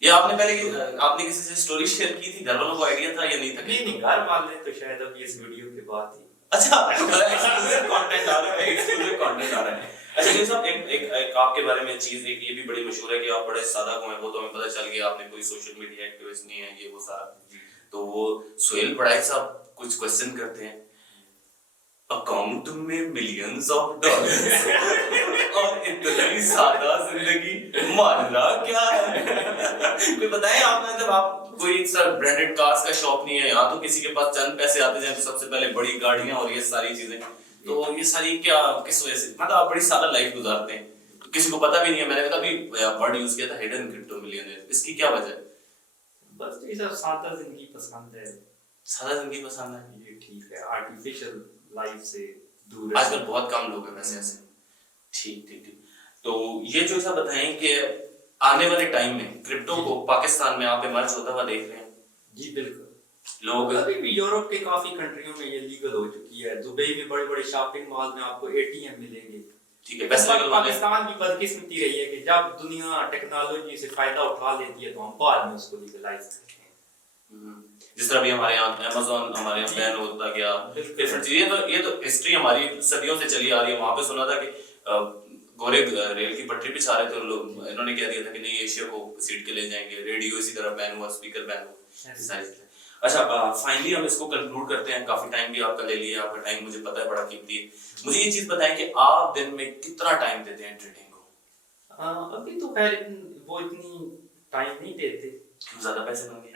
ये आपने किसी से स्टोरी शेयर की थी? घर वालों को आइडिया था या नहीं था? नहीं, घर वाले तो शायद अभी इस वीडियो के बाद ही। अच्छा, एक्सक्लूसिव कंटेंट आ रहा है, एक्सक्लूसिव कंटेंट आ रहा है। अच्छा जी साहब, एक आपके बारे में चीज एक ये भी बड़ी मशहूर है कि आप बड़े सादा को हैं, वो तो हमें पता चल गया, आपने कोई सोशल मीडिया एक्टिविस्ट नहीं है, ये वो सारा। तो वो सुहेल पढ़ाई साहब कुछ क्वेश्चन करते हैं, अकाउंट में मिलियंस ऑफ डॉलर्स और इतनी सादा जिंदगी, मामला क्या है? कोई बताए आपने, जब आप कोई सर ब्रांडेड कार्स का शॉप नहीं है, यहाँ तो किसी के पास चंद पैसे आते जाए तो सबसे पहले बड़ी गाड़ियां और ये सारी चीजें, तो ये सारी क्या किस वजह से, मतलब आप बड़ी सादा लाइफ गुजारते हैं, तो किसी को पता भी नहीं है। मैंने अभी वर्ड यूज किया था हिडन क्रिप्टो मिलियनेयर, इसकी क्या वजह है? बस ये सब सादा जिंदगी पसंद है। सादा जिंदगी पसंद है, ये ठीक है, आर्टिफिशियल लाइफ से दूर आजकल बहुत कम लोग हैं वैसे ऐसे। ठीक ठीक ठीक। तो ये जो ऐसा बताएं कि आने वाले टाइम में क्रिप्टो को पाकिस्तान में आप इमर्ज होता हुआ देख रहे हैं? जी बिल्कुल। लोग अभी भी यूरोप के काफी कंट्रियों में ये लीगल हो चुकी है। दुबई में बड़े बड़े शॉपिंग मॉल में आपको एटीएम मिलेंगे। ठीक है, पैसे निकलवाने पाकिस्तान की बदकिस्मती रही है कि जब दुनिया टेक्नोलॉजी से फायदा उठा लेती है तो हम बाद में उसको लीगलाइज करते हैं। जिस तरह भी हमारे यहाँ अमेज़न हमारे यहाँ बैन होता गया, डिफरेंट चीजें, ये तो हिस्ट्री हमारी सदियों से चली आ रही है। वहां पे सुना था कि गोरे रेल की पटरी बिछा रहे थे लोग, इन्होंने कह दिया था कि नहीं एशिया को सीट के ले जाएंगे, रेडियो इसी तरह बैन हुआ, स्पीकर बैन हुआ, सारी चीजें। अच्छा, फाइनली हम इसको कंक्लूड करते हैं। काफी टाइम भी आपका ले लिया, आपका टाइम मुझे पता है बड़ा कीमती है। मुझे ये चीज बताएं कि आप दिन में कितना टाइम देते हैं ट्रेडिंग को? अभी तो खैर वो इतनी टाइम नहीं देते। क्यों, ज्यादा पैसे बन गए?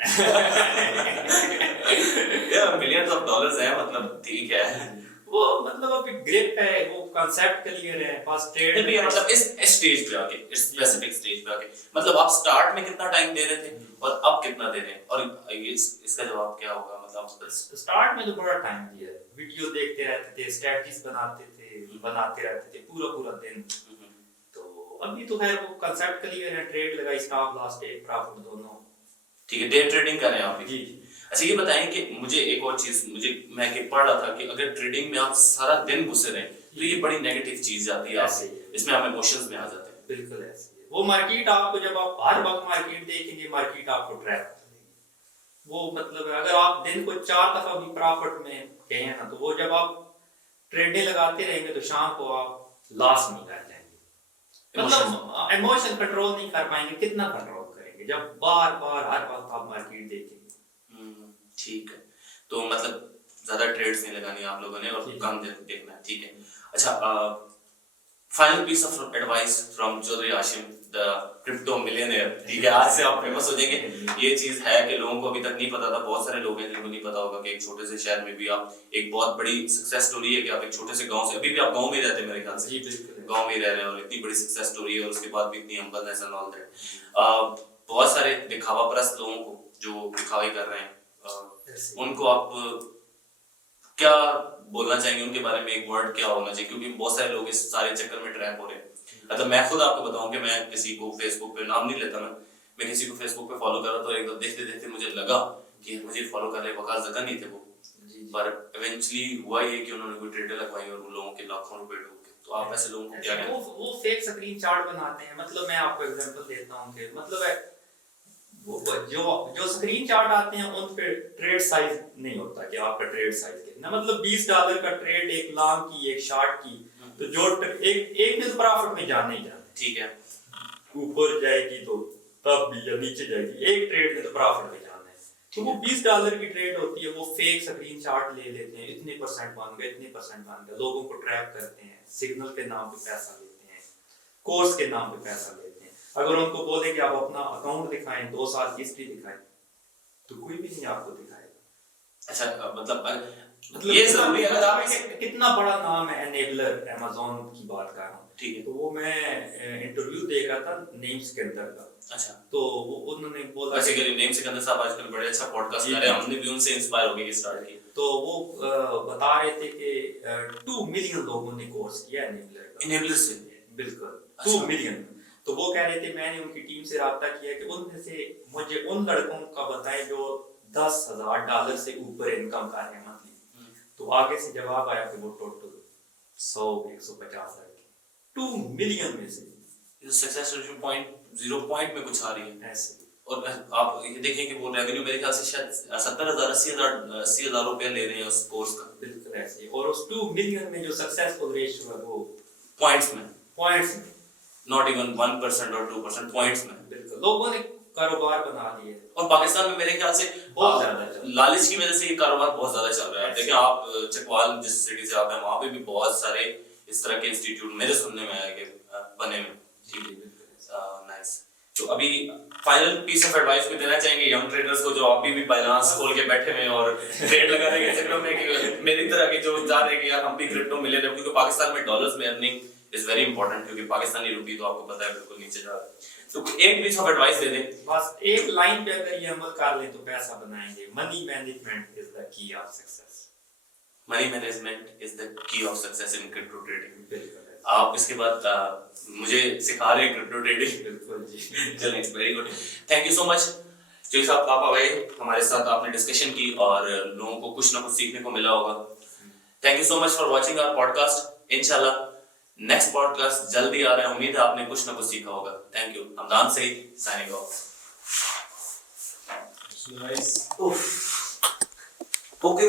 यार मिलियंस ऑफ डॉलर्स है, मतलब ठीक है वो, मतलब अभी ग्रिप है, वो कांसेप्ट क्लियर है, बस ट्रेड भी मतलब इस स्टेज पे आके, इस स्पेसिफिक स्टेज पे आके, मतलब आप स्टार्ट में कितना टाइम दे रहे थे और अब कितना दे रहे हैं, और इसका जवाब क्या होगा? मतलब स्टार्ट में तो बड़ा टाइम दिया, वीडियो देखते रहते थे, स्ट्रेटजीज बनाते रहते थे पूरा दिन। तो अभी तो खैर वो कांसेप्ट क्लियर है, ट्रेड लगाई, स्टॉप लॉस, टेक प्रॉफिट दोनों। ठीक है, डे ट्रेडिंग कर रहे हैं आप? जी। अच्छा ये बताएं कि मुझे एक और चीज, मैं पढ़ रहा था कि अगर ट्रेडिंग में आप सारा दिन घुसे रहे तो ये बड़ी नेगेटिव चीज जाती है आपसे, इसमें आप इमोशंस में आ जाते हैं। बिल्कुल ऐसे ही। वो मार्केट आपको, जब आप हर वक्त मार्केट देखेंगे, मार्केट आपको ट्रैप कर देगी। वो मतलब अगर आप दिन को 4 दफा भी प्रॉफिट में गए हैं ना, तो वो जब आप ट्रेडें लगाते रहेंगे तो शाम को आप लॉस नहीं कर जाएंगे। मतलब इमोशन कंट्रोल नहीं कर पाएंगे। कितना कंट्रोल करेंगे जब बार बार हर वक्त आप मार्केट देखेंगे? ठीक है, तो मतलब ज्यादा ट्रेड्स नहीं लगानी आप लोगों ने और कम देखना है। ठीक है। अच्छा, final piece of advice from Chaudhary Hashim the crypto millionaire. ठीक है, आज से आप फेमस हो जाएंगे। ये चीज है कि लोगों को अभी तक नहीं पता था, बहुत सारे लोग हैं जिनको नहीं पता होगा कि एक छोटे से शहर में भी आप, एक बहुत बड़ी सक्सेस स्टोरी है कि आप एक छोटे से गांव से, अभी भी आप गांव में रहते हैं मेरे ख्याल से, गांव में रह रहे हैं और इतनी बड़ी सक्सेस स्टोरी है और उसके बाद भी इतनी हम्बलनेस एंड ऑल दैट। बहुत सारे दिखावा परस्त लोगों को जो दिखावे कर रहे हैं, उनको आप क्या बोलना चाहेंगे? उनके बारे में एक वर्ड क्या होना चाहिए? क्योंकि बहुत सारे लोग इस सारे चक्कर में ट्रैप हो रहे हैं। मतलब मैं खुद आपको बताऊं कि मैं किसी को फेसबुक पे, नाम नहीं लेता मैं किसी को फेसबुक पे फॉलो कर रहा था, तो एकदम देखते देखते मुझे लगा कि मुझे फॉलो कर रहे वकार जगह नहीं थे वो, पर इवेंचुअली हुआ ये कि उन्होंने कोई ट्रेडर लगवाई और उन लोगों के लाखों रुपए डूब गए। तो आप ऐसे लोगों को क्या कहते हैं? वो फेक स्क्रीन चार्ट बनाते हैं। मतलब मैं आपको एग्जांपल देता हूं कि मतलब वो जो स्क्रीन चार्ट आते हैं उन पे ट्रेड साइज नहीं होता कि आपका ट्रेड साइज कितना, मतलब $20 का ट्रेड, एक लॉन्ग की एक शॉर्ट की, तो जो एक ने तो प्रॉफिट में जाना ही जाना। ठीक है, ऊपर जाएगी तो तब भी, या नीचे जाएगी, एक ट्रेड में तो प्रॉफिट में जाना है। तो वो $20 की ट्रेड होती है, वो फेक स्क्रीन चार्ट ले लेते हैं, इतने परसेंट बन गए, इतने परसेंट बन गए, लोगों को ट्रैप करते हैं, सिग्नल के नाम पे पैसा लेते हैं, कोर्स के नाम पे पैसा लेते हैं। अगर उनको बोले कि आप अपना अकाउंट दिखाएं, 2 साल की हिस्ट्री दिखाएं, तो कोई भी नहीं आपको दिखाएगा। अच्छा, मतलब ये जरूरी है। अगर आप कितना बड़ा नाम है एनेबलर, अमेज़न की बात कर रहा हूँ। ठीक है, तो वो मैं इंटरव्यू दे रहा था नेम्स के अंदर का। अच्छा, तो वो उन्होंने बोला, बेसिकली नेम सिकंदर साहब आजकल बड़े अच्छा पॉडकास्ट कर रहे हैं, हमने भी उनसे इंस्पायर होके स्टार्ट किया। तो वो बता रहे थे कि 2 मिलियन लोगों ने कोर्स किया एनेबलर से। बिल्कुल, 2 मिलियन। तो वो कह रहे थे, मैंने उनकी टीम से राब्ता किया कि उनमें से मुझे उन लड़कों का बताएं जो $10,000 से ऊपर इनकम कर रहे हैं मंथली। तो आगे से जवाब आया कि वो टोटल 100-150 लड़के, 2 मिलियन में से सक्सेस रेशियो 0.0 में कुछ आ रही है ऐसे। और आप ये देखें कि वो रेवेन्यू मेरे ख्याल से शायद 70,000 80,000 रुपया ले रहे हैं उस कोर्स का। बिल्कुल ऐसे। और उस 2 मिलियन में जो सक्सेसफुल रेशियो है वो पॉइंट्स में, नॉट इवन 1% और 2%, पॉइंट्स में। बिल्कुल, लोगों ने कारोबार बना लिए। और पाकिस्तान में मेरे ख्याल से बहुत ज्यादा लालच की वजह से ये कारोबार बहुत ज्यादा चल रहा है। देखिए आप चकवाल जिस सिटी से आप हैं, वहाँ पे भी बहुत सारे इस तरह के इंस्टीट्यूट मेरे सुनने में आया कि बने में। नाइस। तो अभी फाइनल पीस ऑफ एडवाइस भी देना चाहेंगे यंग ट्रेडर्स को जो अभी भी बाइनांस खोल के बैठे हुए हैं और ट्रेड लगाने के चक्कर में, कि मेरी तरह के जो जा रहे हैं कि यार हम भी क्रिप्टो मिलियनेयर, क्योंकि पाकिस्तान में डॉलर्स में अर्निंग इज वेरी इंपॉर्टेंट, क्योंकि पाकिस्तानी रुपी तो आपको पता है बिल्कुल नीचे जा रहा है। तो एक पीस ऑफ एडवाइस दे दें। बस एक लाइन पे अगर ये अमल कर लें तो पैसा बनाएंगे। मनी मैनेजमेंट इज द की of success. Money management is the की of success in crypto trading. बिल्कुल आप इसके बाद मुझे सिखा रहे हैं क्रिप्टो ट्रेडिंग। बिल्कुल जी। चलिए, very good, thank you so much जी साहब, आप आए हमारे साथ, आपने डिस्कशन की और लोगों को कुछ ना कुछ सीखने को मिला होगा। Thank you so much for watching our podcast. इंशाल्लाह नेक्स्ट पॉडकास्ट जल्दी आ रहा है, उम्मीद है आपने कुछ ना कुछ सीखा होगा। Thank you. Hamdan Saeed signing off. Nice. Okay.